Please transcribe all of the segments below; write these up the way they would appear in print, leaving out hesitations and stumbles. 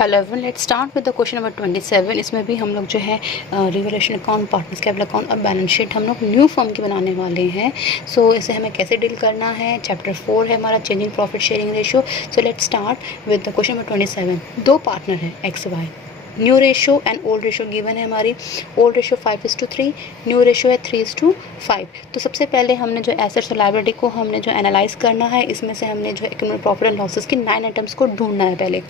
Hello everyone, let's start with the question number 27। इसमें भी हम लोग जो है revaluation account, partners capital account और बैलेंस शीट हम लोग न्यू फर्म की बनाने वाले हैं। सो इसे हमें कैसे डील करना है। चैप्टर 4 है हमारा changing profit sharing ratio. So let's start with the question number 27। दो पार्टनर है X Y. New ratio and old ratio given है हमारी। ओल्ड रेशियो 5:3, न्यू रेशियो है 3:5। तो सबसे पहले हमने जो एसेट्स और लायबिलिटी को हमने जो एनालाइज करना है, इसमें से हमने जो इकोनॉमिक प्रॉफिट एंड लॉसेस की 9 आइटम्स को ढूंढना है। पहले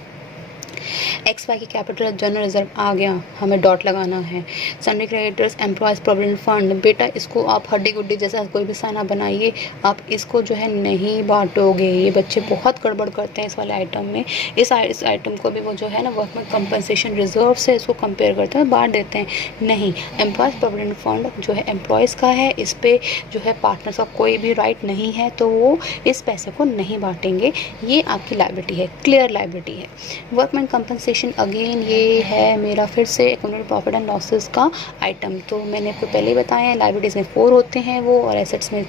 एक्स वाई की कैपिटल जनरल रिजर्व आ गया, हमें डॉट लगाना है। Sundry creditors, employees provident fund, बेटा इसको आप हड्डी गुड्डी जैसा कोई भी साना बनाइए, आप इसको जो है नहीं बांटोगे। ये बच्चे बहुत गड़बड़ करते हैं इस वाले आइटम में। इस आइटम को भी वो जो है ना वर्कमैन कंपनसेशन रिजर्व से इसको कंपेयर करते हैं, बांट देते हैं। नहीं, एम्प्लॉयज़ प्रोविडेंट फंड जो है एम्प्लॉयज़ का है, इस पर जो है पार्टनर्स का कोई भी राइट नहीं है, तो वो इस पैसे को नहीं बांटेंगे। ये आपकी लायबिलिटी है, क्लियर लायबिलिटी है। वर्कमैन कंपनसेशन अगेन ये है मेरा फिर से इकोनॉमिक प्रॉफिट एंड लॉसेस का आइटम। तो मैंने आपको पहले ही बताया है, लायबिलिटीज़ में 4 होते हैं वो, और एसेट्स में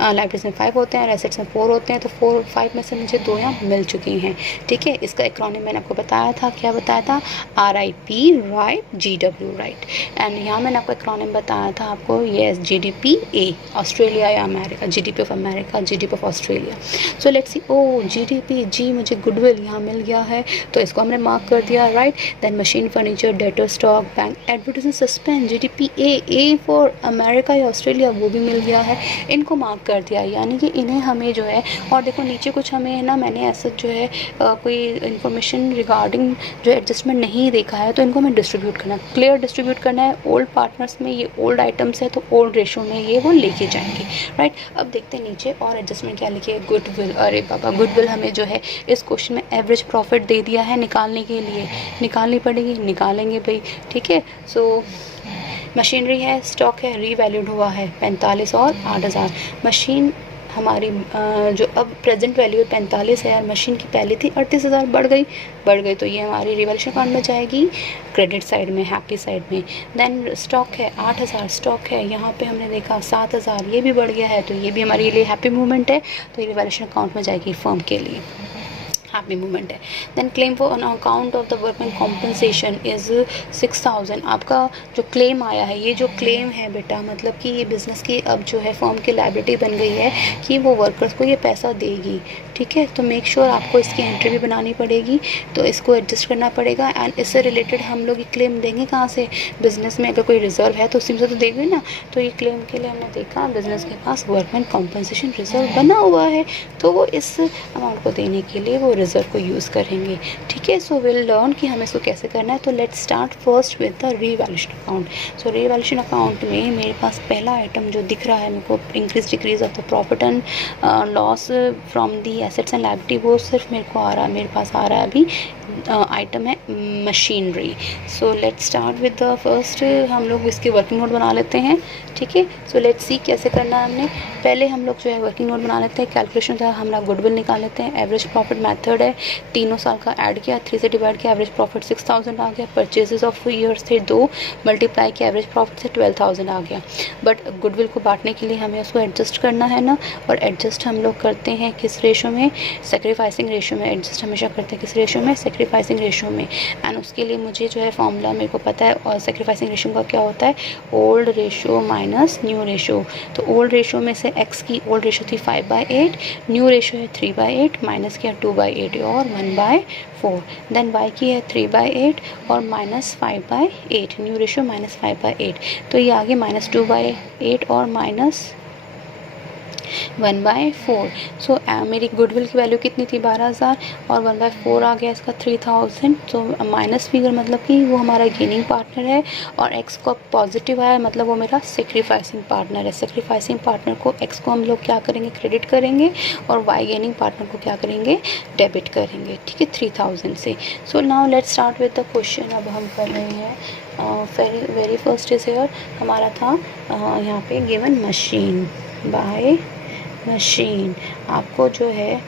लायबिलिटीज़ में 5 होते हैं और एसेट्स में 4 होते हैं। तो 5 में से मुझे 2 यहाँ मिल चुकी हैं। ठीक है, इसका एक्रोनिम मैंने आपको बताया था, क्या बताया था? RIP, right, GW, right. And यहाँ मैंने आपको एक्रोनिम बताया था आपको, यस, GDPA, ऑस्ट्रेलिया या America, GDP of America, GDP of Australia. So let's see, O GDP, G मुझे गुडविल यहाँ मिल गया है, तो इसको हमने मार्क कर दिया, right. Then machine, furniture, debtor, stock, bank, advertisement, suspense, GDPA, A for America या ऑस्ट्रेलिया, वो भी मिल गया है, इनको मार्क कर दिया। यानी कि इन्हें हमें जो है, और देखो नीचे कुछ हमें है ना, मैंने ऐसा जो है कोई इन्फॉर्मेशन रिगार्डिंग जो एडजस्टमेंट नहीं देखा है, तो इनको हमें डिस्ट्रीब्यूट करना है, क्लियर डिस्ट्रीब्यूट करना है। ओल्ड पार्टनर्स में ये ओल्ड आइटम्स है, तो ओल्ड रेशो में ये वो लेके जाएंगे, राइट। अब देखते हैं नीचे और एडजस्टमेंट क्या लिखे, गुडविल। अरे बाबा, गुडविल हमें जो है इस क्वेश्चन में एवरेज प्रॉफिट दे दिया है, निकालने के लिए निकालनी पड़ेगी, निकालेंगे भाई, ठीक है। सो मशीनरी है, स्टॉक है, रीवैल्यूड हुआ है 45 और 8000। मशीन हमारी जो अब प्रेजेंट वैल्यू 45 है, और मशीन की पहले थी 38,000, बढ़ गई, तो ये हमारी रिवैल्यूएशन अकाउंट में जाएगी, क्रेडिट साइड में, हैप्पी साइड में। देन स्टॉक है 8000, स्टॉक है यहाँ पे हमने देखा 7000, ये भी बढ़ गया है, तो ये भी हमारे लिए हैप्पी मूवमेंट है, तो ये रिवैल्यूएशन अकाउंट में जाएगी फर्म के लिए, हैप्पी मूवमेंट है। Then claim for on account of the workman compensation is 6000। आपका जो क्लेम आया है, ये जो क्लेम है बेटा, मतलब कि ये बिज़नेस की अब जो है फर्म की लायबिलिटी बन गई है कि वो वर्कर्स को ये पैसा देगी, ठीक है। तो मेक श्योर आपको इसकी एंट्री भी बनानी पड़ेगी, तो इसको एडजस्ट करना पड़ेगा। एंड इससे रिलेटेड हम लोग ये क्लेम देंगे कहाँ से? बिज़नेस में अगर कोई रिजर्व है तो उसी से तो देंगे ना। तो ये क्लेम के लिए हमने देखा बिज़नेस के पास वर्कमैन कॉम्पनसेशन रिजर्व बना हुआ है, तो वो इस अमाउंट को देने के लिए वो रिजर्व को यूज़ करेंगे, ठीक है। सो विल लर्न कि हमें इसको कैसे करना है। तो let's start first with the revaluation account. So revaluation account में मेरे पास पहला आइटम जो दिख रहा है मेरे को, increase decrease of the profit and loss from the assets and liability, वो सिर्फ मेरे को आ रहा है, मेरे पास आ रहा है अभी आइटम है machinery. So let's start with the first, हम लोग इसकी वर्किंग नोट बना लेते हैं, ठीक है। सो लेट्स सी कैसे करना है हमने। पहले हम लोग जो है वर्किंग नोट बना लेते हैं, कैलकुलेशन था हमारा गुडविल निकाल लेते हैं। एवरेज प्रॉफिट मेथड है, तीनों साल का ऐड किया, 3 से डिवाइड किया, एवरेज प्रॉफिट 6000 आ गया। परचेजेस ऑफ ईयर्स थे 2, मल्टीप्लाई किया, एवरेज प्रॉफिट से 12000 आ गया। बट गुडविल को बांटने के लिए हमें उसको एडजस्ट करना है ना, और एडजस्ट हम लोग करते हैं किस रेशो में? सेक्रीफाइसिंग रेशो में। एडजस्ट हमेशा करते हैं किस रेशो में? सेक्रीफाइसिंग रेशो में। एंड उसके लिए मुझे जो है फॉर्मूला मेरे को पता है, और सेक्रीफाइसिंग रेशो का क्या होता है? Old ratio minus new ratio. तो ओल्ड रेशो में से एक्स की ओल्ड रेशो थी 5/8, न्यू रेशो है 3/8, माइनस किया 2/8 और 1/4। देन वाई की है 3/8 और माइनस 5/8, न्यू रेशो माइनस 5/8, तो ये आगे माइनस 2/8 और माइनस 1/4। सो मेरी गुडविल की वैल्यू कितनी थी? 12000, और 1/4 आ गया इसका 3000। तो माइनस फिगर मतलब कि वो हमारा गेनिंग पार्टनर है, और एक्स को पॉजिटिव आया मतलब वो मेरा सेक्रीफाइसिंग पार्टनर है। सेक्रीफाइसिंग पार्टनर को एक्स को हम लोग क्या करेंगे? क्रेडिट करेंगे, और वाई गेनिंग पार्टनर को क्या करेंगे? डेबिट करेंगे, ठीक है, 3000 से। So now let's start with the question. अब हम कर रहे हैं वेरी फर्स्ट इज हेयर, हमारा था यहाँ पे गिवन मशीन बाय मशीन। आपको जो है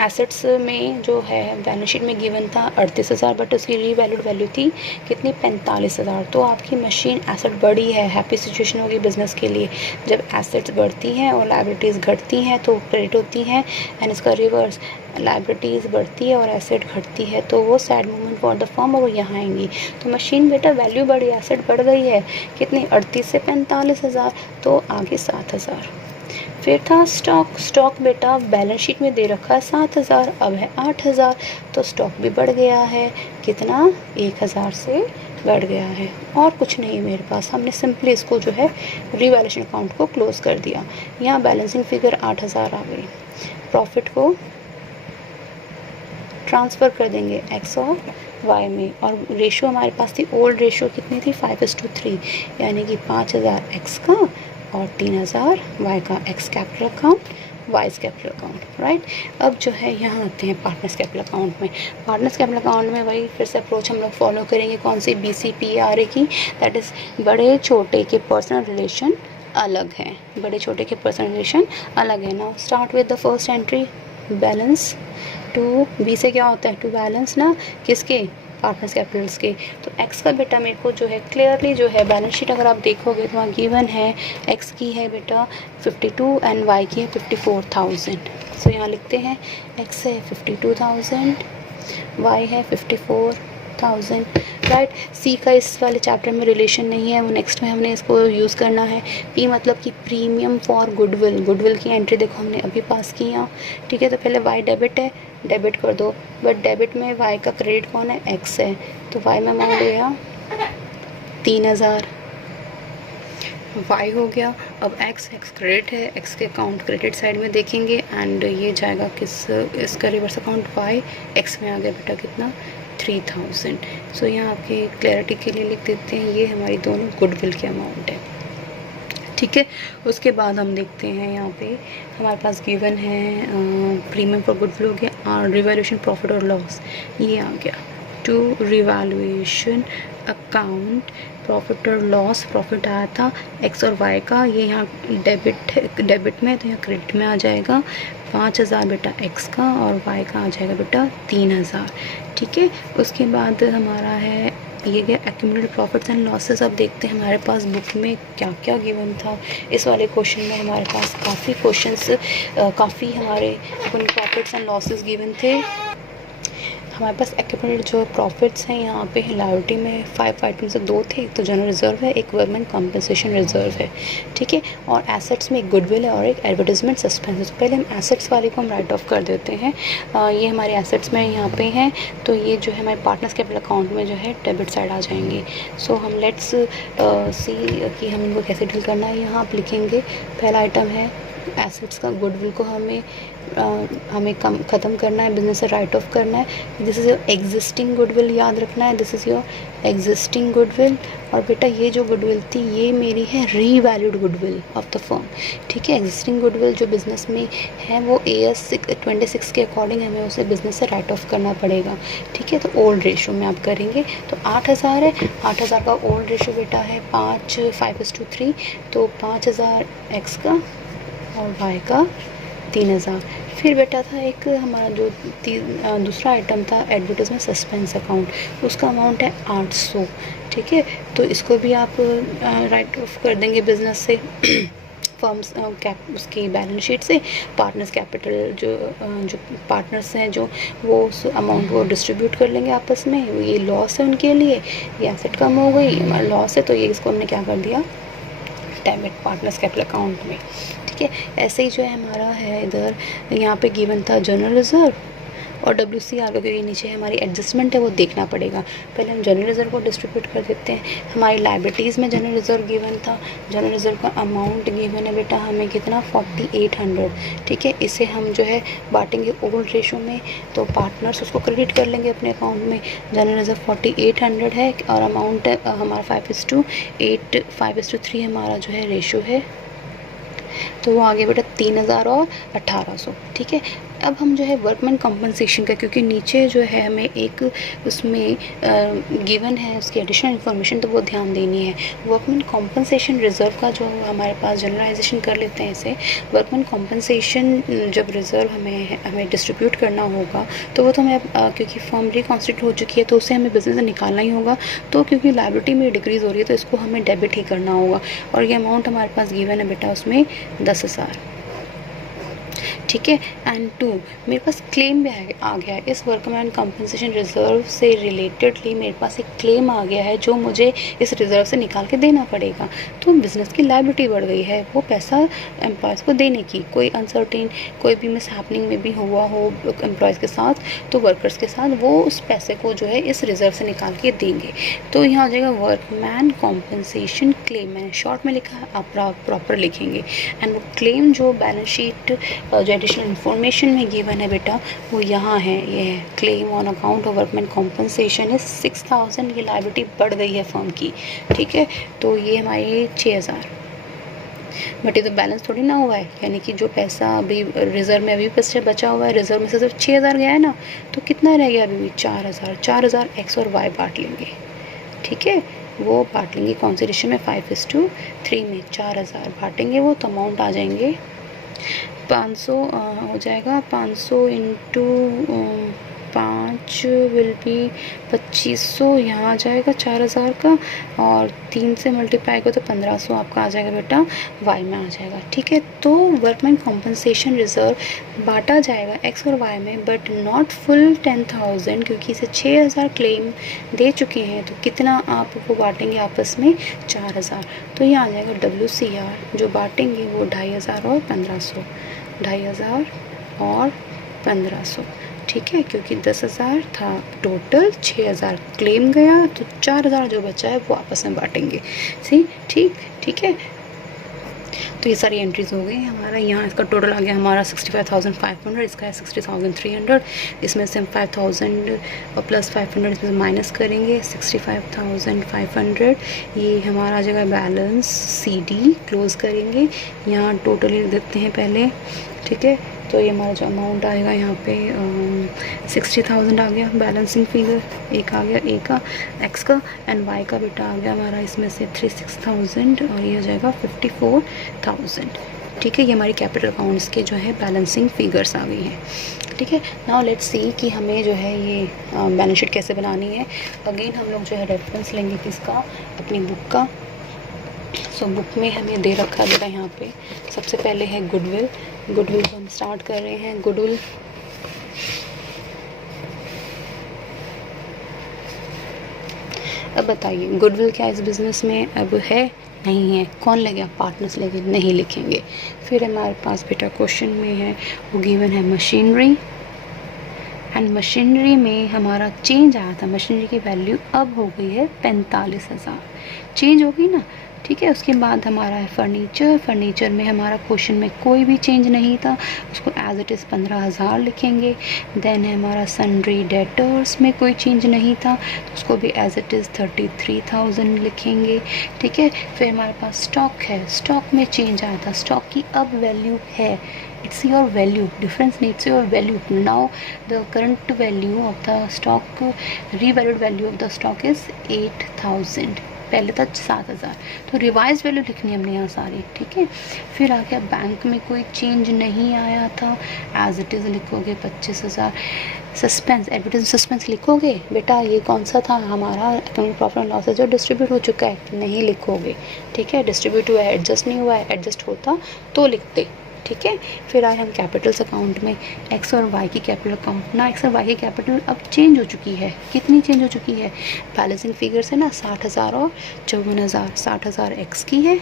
एसेट्स में जो है बैलेंस शीट में गिवन था 38,000, बट उसकी रीवैल्यूड वैल्यू थी कितनी, 45,000। तो आपकी मशीन एसेट बढ़ी है, हैप्पी सिचुएशन होगी बिजनेस के लिए। जब एसेट्स बढ़ती हैं और लायबिलिटीज़ घटती हैं तो क्रेडिट होती हैं, एंड इसका रिवर्स, लायबिलिटीज़ बढ़ती है और एसेट घटती है तो वो sad moment for the firm, और वो यहाँ आएंगी। तो मशीन बेटा वैल्यू बढ़ी, एसेट बढ़ गई है, कितनी, 38 से 45,000, तो आगे 7,000। फिर था स्टॉक बेटा बैलेंस शीट में दे रखा है 7,000, अब है 8,000, तो स्टॉक भी बढ़ गया है, कितना, 1,000 से बढ़ गया है। और कुछ नहीं मेरे पास, हमने सिंपली इसको जो है रिवैल्यूएशन अकाउंट को क्लोज कर दिया। यहाँ बैलेंसिंग फिगर 8,000 आ गई। प्रॉफिट को ट्रांसफ़र कर देंगे एक्स और वाई में, और रेशो हमारे पास थी, ओल्ड रेशो कितनी थी, 5:3, यानी कि 5,000 एक्स का और 3,000 वाई का, x capital account, wise capital account, right. अब जो है यहाँ आते हैं पार्टनर्स कैपिटल अकाउंट में। पार्टनर्स कैपिटल अकाउंट में वही फिर से अप्रोच हम लोग फॉलो करेंगे, कौन सी, BCPRA की, दैट इज़ बड़े छोटे के पर्सनल रिलेशन अलग है, बड़े छोटे के पर्सनल रिलेशन अलग है। Now start with the first entry, balance to, B से क्या होता है, टू बैलेंस ना, किसके, पार्टनर्स कैपिटल्स के। तो एक्स का बेटा मेरे को जो है क्लियरली जो है बैलेंस शीट अगर आप देखोगे तो वहाँ गिवन है, एक्स की है बेटा 52 एंड वाई की है 54,000। सो यहाँ लिखते हैं एक्स है 52,000, वाई है 54,000, राइट। सी का इस वाले चैप्टर में रिलेशन नहीं है, वो नेक्स्ट में हमने इसको यूज़ करना है। पी मतलब कि प्रीमियम फॉर गुडविल, गुडविल की एंट्री देखो हमने अभी पास की यहाँ, ठीक है। तो पहले वाई डेबिट है, डेबिट कर दो, बट डेबिट में वाई का क्रेडिट कौन है, एक्स है, तो वाई में मान लिया 3,000, वाई हो गया। अब एक्स क्रेडिट है, एक्स के अकाउंट क्रेडिट साइड में देखेंगे, एंड ये जाएगा किस, इसका रिवर्स अकाउंट वाई, एक्स में आ गया बेटा कितना, 3,000। सो यहाँ आपकी क्लैरिटी के लिए लिख देते हैं, ये हमारी दोनों गुडविल की अमाउंट है, ठीक है। उसके बाद हम देखते हैं यहाँ पे हमारे पास गिवन है प्रीमियम फॉर गुडविल हो गया, और रिवैल्यूएशन प्रॉफिट और लॉस ये आ गया, टू रिवैल्यूएशन अकाउंट प्रॉफिट और लॉस। प्रॉफिट आया था एक्स और वाई का, ये यहाँ डेबिट में, तो यहाँ क्रेडिट में आ जाएगा 5,000 बेटा एक्स का, और वाई का आ जाएगा बेटा 3,000, ठीक है। उसके बाद हमारा है ये गया एक्यूमुलेटेड प्रॉफिट्स एंड लॉसेस। अब देखते हैं हमारे पास बुक में क्या क्या गिवन था। इस वाले क्वेश्चन में हमारे पास काफ़ी क्वेश्चंस, काफ़ी हमारे अपन प्रॉफिट्स एंड लॉसेस गिवन थे। हमारे पास एक्यूमुलेटेड जो प्रॉफिट्स हैं यहाँ पे लायबिलिटी में 5 आइटम से 2 थे, एक तो जनरल रिजर्व है, एक वर्कमैन कॉम्पनसेशन रिजर्व है, ठीक है। और एसेट्स में एक गुडविल है और एक एडवर्टाइजमेंट सस्पेंस है। तो पहले हम एसेट्स वाले को हम राइट ऑफ कर देते हैं। ये हमारे एसेट्स में यहाँ पे हैं, तो ये जो है हमारे पार्टनर्स कैपिटल अकाउंट में जो है डेबिट साइड आ जाएंगे। सो हम लेट्स सी कि हम इनको कैसे डील करना है। यहाँ आप लिखेंगे पहला आइटम है एसेट्स का, गुडविल को हमें ख़त्म करना है, बिजनेस से राइट ऑफ करना है। This is your existing goodwill, याद रखना है, this is your existing goodwill. और बेटा ये जो गुडविल थी ये मेरी है revalued goodwill of the firm, ठीक है। एग्जिस्टिंग गुडविल जो बिज़नेस में है वो AS 26 के अकॉर्डिंग हमें उसे बिज़नेस से राइट ऑफ करना पड़ेगा, ठीक है। तो ओल्ड रेशो में आप करेंगे तो 8,000 है, 8,000 का ओल्ड रेशो बेटा है 5:3, तो 5,000 एक्स का और वाई का 3,000। फिर बेटा था एक हमारा जो दूसरा आइटम था एडवर्टाइजमेंट सस्पेंस अकाउंट, उसका अमाउंट है 800, ठीक है। तो इसको भी आप राइट ऑफ कर देंगे बिजनेस से फर्म्स उसकी बैलेंस शीट से। पार्टनर्स कैपिटल जो पार्टनर्स हैं जो वो उस अमाउंट को डिस्ट्रीब्यूट कर लेंगे आपस में। ये लॉस है उनके लिए, ये एसेट कम हो गई, हमारा लॉस है, तो ये इसको हमने क्या कर दिया, डेबिट पार्टनर्स कैपिटल अकाउंट में, ठीक है। ऐसे ही जो है हमारा है इधर यहाँ पे गिवन था जनरल रिजर्व और WC आ गया, क्योंकि नीचे हमारी एडजस्टमेंट है वो देखना पड़ेगा। पहले हम जनरल रिजर्व को डिस्ट्रीब्यूट कर देते हैं। हमारी लायबिलिटीज़ में जनरल रिजर्व गिवन था, जनरल रिजर्व का अमाउंट गिवन है बेटा हमें कितना 4800, ठीक है। इसे हम जो है बांटेंगे ओल्ड रेशो में, तो पार्टनर्स उसको क्रेडिट कर लेंगे अपने अकाउंट में। जनरल रिजर्व 4800 है और अमाउंट हमारा 5:8, 5:3 हमारा जो है रेशो है, तो वो आगे बेटा 3,000 और 1,800, ठीक है। अब हम जो है वर्कमैन कॉम्पनसेशन का, क्योंकि नीचे जो है हमें एक उसमें गिवन है उसकी एडिशनल इन्फॉर्मेशन, तो वो ध्यान देनी है। वर्कमैन कॉम्पनसेशन रिज़र्व का जो हमारे पास जनरलाइजेशन कर लेते हैं इसे। वर्कमैन कॉम्पनसेशन जब रिज़र्व हमें डिस्ट्रीब्यूट करना होगा तो वो तो हमें क्योंकि फर्म रिकॉन्स्टिट्यूट हो चुकी है तो उसे हमें बिजनेस से निकालना ही होगा। तो क्योंकि लायबिलिटी में डिक्रीज़ हो रही है तो इसको हमें डेबिट ही करना होगा, और ये अमाउंट हमारे पास गिवन है बेटा उसमें 10,000, ठीक है। एंड 2, मेरे पास क्लेम भी आ गया है इस वर्कमैन कंपनसेशन रिज़र्व से रिलेटेडली। मेरे पास एक क्लेम आ गया है जो मुझे इस रिज़र्व से निकाल के देना पड़ेगा। तो बिज़नेस की लायबिलिटी बढ़ गई है, वो पैसा एम्प्लॉयज़ को देने की। कोई अनसर्टेन, कोई भी मिस हैपनिंग में भी हुआ हो एम्प्लॉयज़ के साथ, तो वर्कर्स के साथ, वो उस पैसे को जो है इस रिज़र्व से निकाल के देंगे। तो यहाँ आ जाएगा वर्कमैन कॉम्पनसेशन क्लेम। मैंने शॉर्ट में लिखा है, आप प्रॉपर लिखेंगे। एंड वो क्लेम जो बैलेंस शीट जो एडिशनल इन्फॉर्मेशन में गिवन है बेटा वो यहाँ है, ये है claim on account of workman compensation is 6,000। ये लायबिलिटी बढ़ गई है फर्म की, ठीक है। तो ये हमारी 6,000, बट ये तो बैलेंस थोड़ी ना हुआ है, यानी कि जो पैसा अभी रिज़र्व में अभी पैसा बचा हुआ है, रिज़र्व में से सिर्फ 6,000 गया है ना, तो कितना रह गया अभी भी 4,000। 4,000 एक्स और वाई बांट लेंगे, ठीक है। वो बांट लेंगे कौन से रेशियो में, 5:3 में 4,000 बांटेंगे वो, तो अमाउंट आ जाएंगे 500 हो जाएगा। 500 इंटू 5 विल बी 2500, यहाँ आ जाएगा 4,000 का, और 3 से मल्टीप्लाई को तो 1,500 आपका आ जाएगा बेटा, वाई में आ जाएगा, ठीक है। तो वर्कमैन कॉम्पनसेशन रिज़र्व बांटा जाएगा एक्स और वाई में, बट नॉट फुल 10,000, क्योंकि इसे 6,000 क्लेम दे चुके हैं। तो कितना आप वो बांटेंगे आपस में, 4,000। तो ये आ जाएगा WCR जो बांटेंगे वो 2,500 और 1,500, 2,500 और 1,500, ठीक है। क्योंकि 10,000 था टोटल, 6,000 क्लेम गया, तो 4,000 जो बचा है वो आपस में बांटेंगे, ठीक है। तो ये सारी एंट्रीज हो गई हमारा। यहाँ इसका टोटल आ गया हमारा 65,500, इसका है 60,300। इसमें से हम 5,000 और प्लस 500 इसमें से माइनस करेंगे, 65,500। ये हमारा आ जाएगा बैलेंस CD, क्लोज करेंगे। यहाँ टोटल लिख देते हैं पहले, ठीक है। तो ये हमारा जो अमाउंट आएगा यहाँ पे 60,000 आ गया बैलेंसिंग फिगर, एक आ गया ए का, एक्स का, एंड वाई का बेटा आ गया हमारा इसमें से 36,000, और ये हो जाएगा 54,000, ठीक है। ये हमारी कैपिटल अकाउंट्स के जो है बैलेंसिंग फिगर्स आ गई हैं, ठीक है। नाउ लेट्स सी कि हमें जो है ये बैलेंस शीट कैसे बनानी है। अगेन हम लोग जो है रेफरेंस लेंगे किसका, अपनी बुक का। सो बुक में हमें दे रखा है बेटा यहाँ पे सबसे पहले है गुडविल। गुडविल को हम स्टार्ट कर रहे हैं। गुडविल अब बताइए गुडविल क्या इस बिज़नेस में अब है, नहीं है। कौन लेगा, पार्टनर्स लेंगे, नहीं लिखेंगे। फिर हमारे पास बेटा क्वेश्चन में है वो गिवन है मशीनरी, एंड मशीनरी में हमारा चेंज आया था, मशीनरी की वैल्यू अब हो गई है 45,000, चेंज हो गई ना, ठीक है। उसके बाद हमारा है फर्नीचर। फर्नीचर में हमारा क्वेश्चन में कोई भी चेंज नहीं था, उसको एज इट इज़ 15,000 लिखेंगे। देन है हमारा सन्ड्री डेटर्स में कोई चेंज नहीं था, तो उसको भी एज इट इज़ 33,000 लिखेंगे, ठीक है। फिर हमारे पास स्टॉक है, स्टॉक में चेंज आया था, स्टॉक की अब वैल्यू है, it's your value, difference needs your value. Now the current value of the stock, revalued value of the stock is 8,000, पहले था 7,000, तो रिवाइज वैल्यू लिखनी है हमने यहाँ सारी, ठीक है। फिर आ गया बैंक में कोई चेंज नहीं आया था, एज इट इज़ लिखोगे 25,000। सस्पेंस, एडवर्टाइज सस्पेंस लिखोगे बेटा, ये कौन सा था हमारा अकाउंट प्रॉफिट एंड लॉस जो डिस्ट्रीब्यूट हो चुका है, नहीं लिखोगे, ठीक है। डिस्ट्रीब्यूट हुआ है, एडजस्ट नहीं हुआ है, एडजस्ट होता तो लिखते, ठीक है। फिर आए हम कैपिटल्स अकाउंट में, एक्स और वाई की कैपिटल अकाउंट ना, एक्स और वाई की कैपिटल अब चेंज हो चुकी है। कितनी चेंज हो चुकी है, बैलेंसिंग फिगर्स है ना 60,000 और 54,000। 60,000 एक्स की है,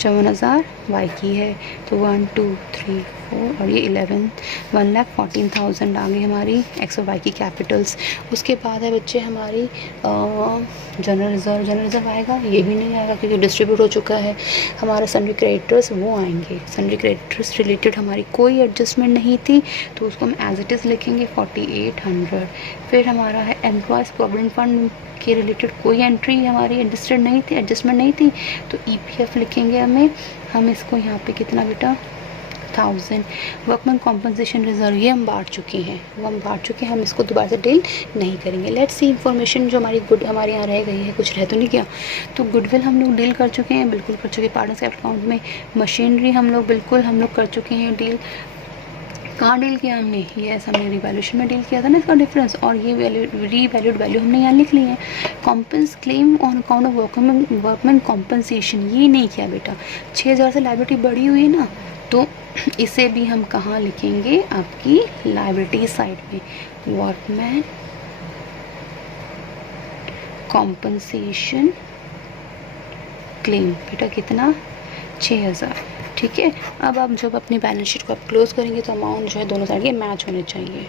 54,000 वाई की है, तो 1 2 3 4 और ये 1,14,000 आ गई हमारी एक्स और वाई की कैपिटल्स। उसके बाद है बच्चे हमारी जनरल रिजर्व। जनरल रिजर्व आएगा, ये भी नहीं आएगा क्योंकि डिस्ट्रीब्यूट हो चुका है। हमारा सन्ड्री क्रेडिटर्स वो आएंगे, सन्ड्री क्रेडिटर्स रिलेटेड हमारी कोई एडजस्टमेंट नहीं थी, तो उसको हम एज इट इज़ लिखेंगे 4,800। फिर हमारा है एम्प्लॉयज़ प्रोविडेंट फंड के रिलेटेड कोई एंट्री हमारी एडजस्टेड नहीं थी, एडजस्टमेंट नहीं थी, तो EPF लिखेंगे हम इसको यहाँ पे कितना बेटा 1000। वर्कमैन कॉम्पनसेशन रिजर्व ये हम बांट चुके हैं, हम इसको दोबारा से डील नहीं करेंगे। लेट्स सी इन्फॉर्मेशन जो हमारे यहाँ रह गई है, कुछ रह तो नहीं गया। तो गुडविल हम लोग डील कर चुके हैं, बिल्कुल कर चुके हैं पार्टनर्स कैपिटल अकाउंट में। मशीनरी हम लोग कर चुके हैं डील। कहाँ डील किया हमने, ये ऐसा हमने रिवैल्यूएशन में डील किया था ना इसका डिफरेंस, और ये रीवैल्यूड वैल्यू हमने यहाँ लिख ली है। कॉम्पन्स claim on account of workman compensation ये नहीं किया बेटा। 6000 से लाइबिलिटी बढ़ी हुई है ना, तो इसे भी हम कहाँ लिखेंगे, आपकी लाइबिलिटी साइड में। वर्कमैन कॉम्पनसेशन क्लेम बेटा कितना, 6000, ठीक है। अब आप जब अपनी बैलेंस शीट को आप क्लोज करेंगे तो अमाउंट जो है दोनों साइड के मैच होने चाहिए।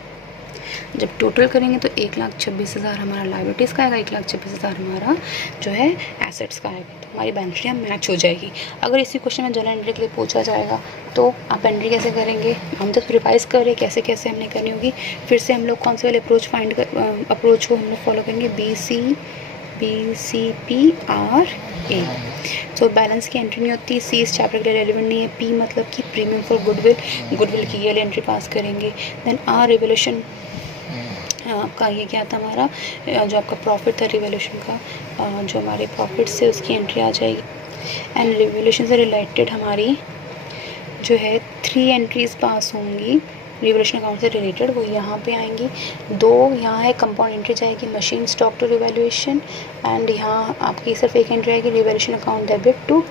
जब टोटल करेंगे तो 1,26,000 हमारा लाइबिलिटीज़ का आएगा, 1,26,000 हमारा जो है एसेट्स का आएगा। तो हमारी बैलेंस शीट मैच हो जाएगी। अगर इसी क्वेश्चन में जर्नल एंट्री के लिए पूछा जाएगा तो आप एंट्री कैसे करेंगे, हम तो रिवाइज कर रहे कैसे कैसे हमने करनी होगी। फिर से हम लोग कौन से वाले अप्रोच को हम लोग फॉलो करेंगे, BCPRA। तो बैलेंस की एंट्री नहीं होती, C इस चैप्टर के लिए रेलिवेंट नहीं है। P मतलब कि प्रीमियम फॉर गुडविल की ईयरली एंट्री पास करेंगे। देन R रिवैल्यूएशन आपका ये क्या था, हमारा जो आपका प्रॉफिट था रिवैल्यूएशन का, जो हमारे प्रॉफिट से उसकी एंट्री आ जाएगी। एंड रिवैल्यूएशन से रिलेटेड हमारी जो है 3 एंट्रीज पास होंगी रिवैल्यूएशन अकाउंट से रिलेटेड, वो यहाँ पे आएंगी। 2 यहाँ है कंपाउंड एंट्री जाएगी machine stock to revaluation, and यहाँ आपकी सिर्फ एक एंट्री आएगी revaluation account debit to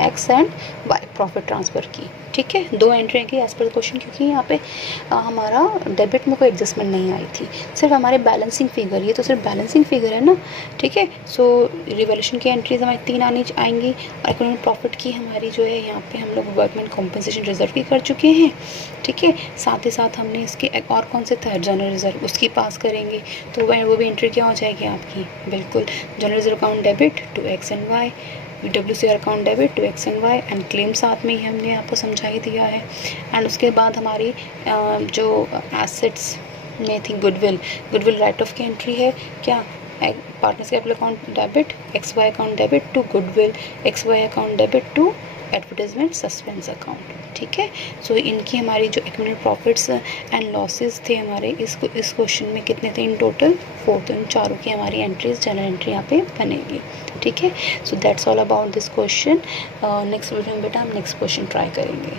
X and Y profit transfer की, ठीक है। 2 एंट्री आएगी एज पर क्वेश्चन, क्योंकि यहाँ पे हमारा डेबिट में कोई एडजस्टमेंट नहीं आई थी, सिर्फ हमारे बैलेंसिंग फिगर, ये तो सिर्फ बैलेंसिंग फिगर है ना, ठीक है। सो रिवैल्यूएशन की एंट्रीज हमारी 3 आएंगी, और इकोनॉमिक प्रॉफिट की हमारी जो है यहाँ पे हम लोग वर्कमैन कॉम्पनसेशन रिजर्व की कर चुके हैं, ठीक है। साथ ही साथ हमने इसके एक और कौन से था, जनरल रिजर्व, उसकी पास करेंगे। तो वो भी एंट्री क्या हो जाएगी आपकी, बिल्कुल general reserve account debit to X and Y, WCR account debit to X and Y, and claim साथ में ही हमने आपको समझा ही दिया है। एंड उसके बाद हमारी जो एसेट्स में थी गुडविल राइट ऑफ की एंट्री है क्या, partners capital account debit XY account debit to goodwill, XY account debit to advertisement suspense account, ठीक है। सो इनकी हमारी जो एक्यूमुलेटेड प्रॉफिट्स एंड लॉसेस थे हमारे इस क्वेश्चन में कितने थे इन टोटल 4, तो इन चारों की हमारी एंट्रीज जनरल एंट्री यहाँ पे बनेगी, ठीक है। So that's all about this question. Next video में बेटा हम नेक्स्ट क्वेश्चन ट्राई करेंगे।